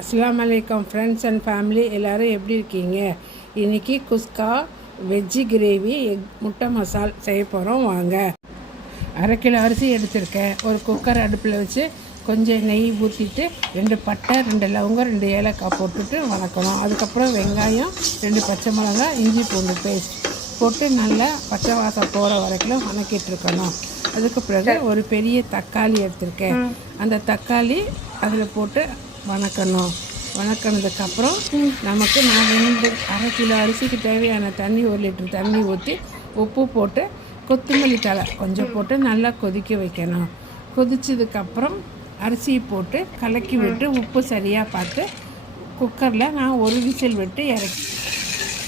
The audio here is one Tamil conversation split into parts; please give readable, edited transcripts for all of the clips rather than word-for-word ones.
அஸ்ஸலாமு அலைக்கும் ஃப்ரெண்ட்ஸ் அண்ட் ஃபேமிலி எல்லோரும் எப்படி இருக்கீங்க? இன்றைக்கி குஸ்கா வெஜ்ஜி கிரேவி முட்டை மசால் செய்ய போகிறோம். வாங்க. 1/2 கிலோ அரிசி எடுத்திருக்கேன். ஒரு குக்கர் அடுப்பில் வச்சு கொஞ்சம் நெய் ஊற்றிட்டு 2 பட்டை 2 லவங்கம் 2 ஏலக்காய் போட்டுட்டு வதக்கணும். அதுக்கப்புறம் வெங்காயம் 2 பச்சை மிளகாய் இஞ்சி பூண்டு பேஸ்ட் போட்டு நல்லா பச்சை வாசம் போகிற வரைக்கும் வதக்கிட்டுருக்கணும். அதுக்கு பிறகு ஒரு பெரிய தக்காளி எடுத்திருக்கேன். அந்த தக்காளி அதில் போட்டு வணக்கினதுக்கப்புறம் நமக்கு நான் 1/2 கிலோ அரிசிக்கு தேவையான தண்ணி 1 லிட்டர் தண்ணி ஊற்றி உப்பு போட்டு கொத்தமல்லி தழை கொஞ்சம் போட்டு நல்லா கொதிக்க வைக்கணும். கொதிச்சதுக்கப்புறம் அரிசியை போட்டு கலக்கி விட்டு உப்பு சரியாக பார்த்து குக்கரில் நான் 1 விசில் விட்டு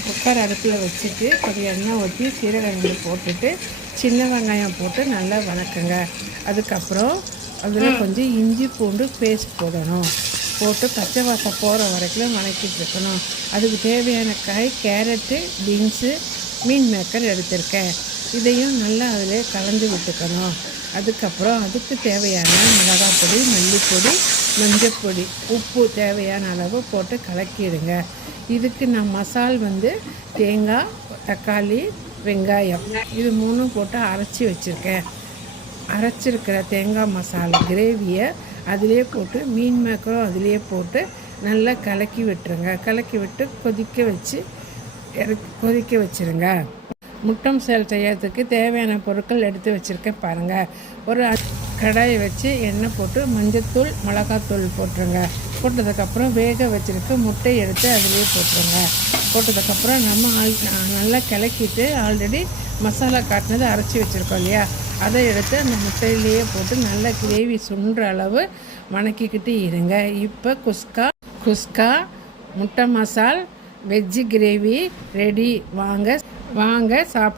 குக்கர் அடுப்பில் வச்சுட்டு கொஞ்சம் எண்ணெய் ஊற்றி சீரகங்கள் போட்டுட்டு சின்ன வெங்காயம் போட்டு நல்லா வதக்குங்க. அதுக்கப்புறம் அதில் கொஞ்சம் இஞ்சி பூண்டு பேஸ்ட் போடணும். போட்டு பச்சை வாசம் போகிற வரைக்கும் வதக்கிட்டு இருக்கணும். அதுக்கு தேவையான காய் கேரட்டு பீன்ஸு மீன் மேக்கர் எடுத்திருக்கேன். இதையும் நல்லா அதில் கலந்து விட்டுக்கணும். அதுக்கப்புறம் அதுக்கு தேவையான மிளகாப்பொடி மல்லிப்பொடி மஞ்சப்பொடி உப்பு தேவையான அளவு போட்டு கலக்கிடுங்க. இதுக்கு நான் மசால் தேங்காய் தக்காளி வெங்காயம் இது 3 போட்டு அரைச்சி வச்சுருக்கேன். அரைச்சிருக்கிற தேங்காய் மசாலா கிரேவியை அதிலே போட்டு மீன் மேக்கரும் அதிலே போட்டு நல்லா கலக்கி விட்டுருங்க. கலக்கி விட்டு கொதிக்க வச்சுருங்க. முட்டை மசால் செய்யறதுக்கு தேவையான பொருட்கள் எடுத்து வச்சுருக்கேன் பாருங்கள். ஒரு கடாயை வச்சு எண்ணெய் போட்டு மஞ்சத்தூள் மிளகாத்தூள் போட்டுருங்க. போட்டதுக்கப்புறம் வேக வச்சுருக்க முட்டை எடுத்து அதிலே போட்டுருங்க. போட்டதுக்கப்புறம் நம்ம நல்லா கிளக்கிட்டு ஆல்ரெடி மசாலா காட்டினது அரைச்சி வச்சுருக்கோம் இல்லையா, அதை எடுத்து அந்த முட்டையிலேயே போட்டு நல்லா கிரேவி சுண்டுற அளவு வணக்கிக்கிட்டு இருங்க. இப்போ குஸ்கா முட்டை மசால் வெஜ்ஜி கிரேவி ரெடி. வாங்க சாப்பிடு.